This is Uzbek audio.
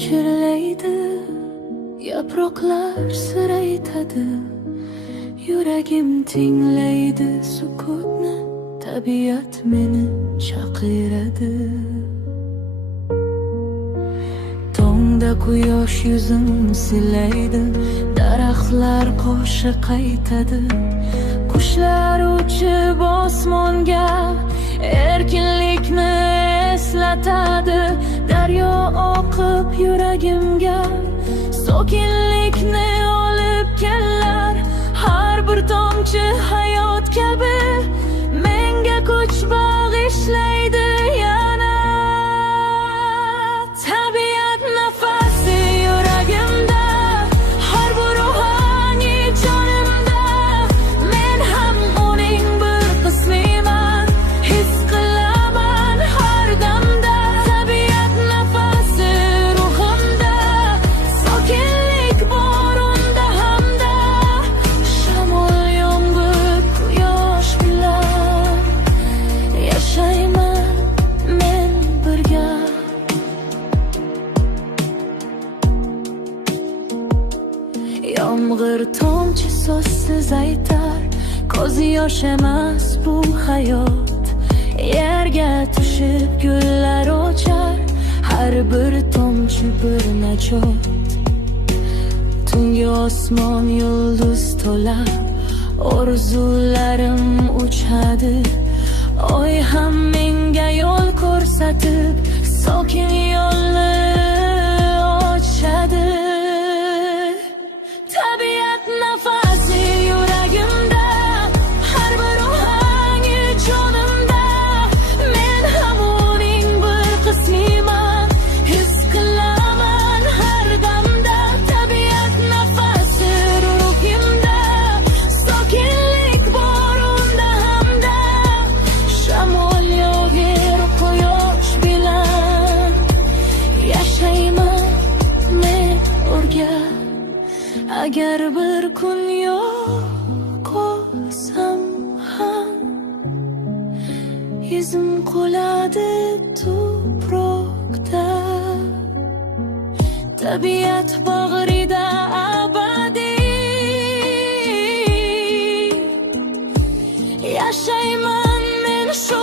chirlaydi, yaproqlar sir aytadi, yuragim tinglaydi sukutni, tabiat meni chaqiradi. Tongda quyosh yuzim silaydi, daraxtlar qo'shiq aytadi, qushlar uchib osmonga erkinlikni eslatadi. Daryo oqib yuragimga sokinlikni olib kelar, har bir tomchi hayot kabi menga kuch bag'ishlaydi. Yana tabiat nafasi yuragimda, har bir ruhoniy jonimda, men ham uning bir qismiman, his qilaman har damda. Tabiat nafasi ruhimda, sokinlik bor unda hamda, shamol, yomg'ir, quyosh bilan yashayman men birga. Yomg'ir tomchi so'zsiz aytar, ko'zi yosh emas bu hayot, yerga tushib gullar ochar, har bir tomchi bir najot. Tungi osmon yulduz to'la, orzularim uchadi, oy ham menga yo'l ko'rsatib, sokin yo'lni ochadi. Tabiat nafasi yuragimda, har bir ruhoniy jonimda, men ham uning bir qismiman, his qilaman har damda. Tabiat nafasi ruhimda, sokinlik bor unda hamda, shamol, yog'ir, quyosh bilan yashayman men birga. Agar bir kun yo'qolsam ham, izim qoladi tuproqda, tabiat bag'rida abadiy yashayman men shu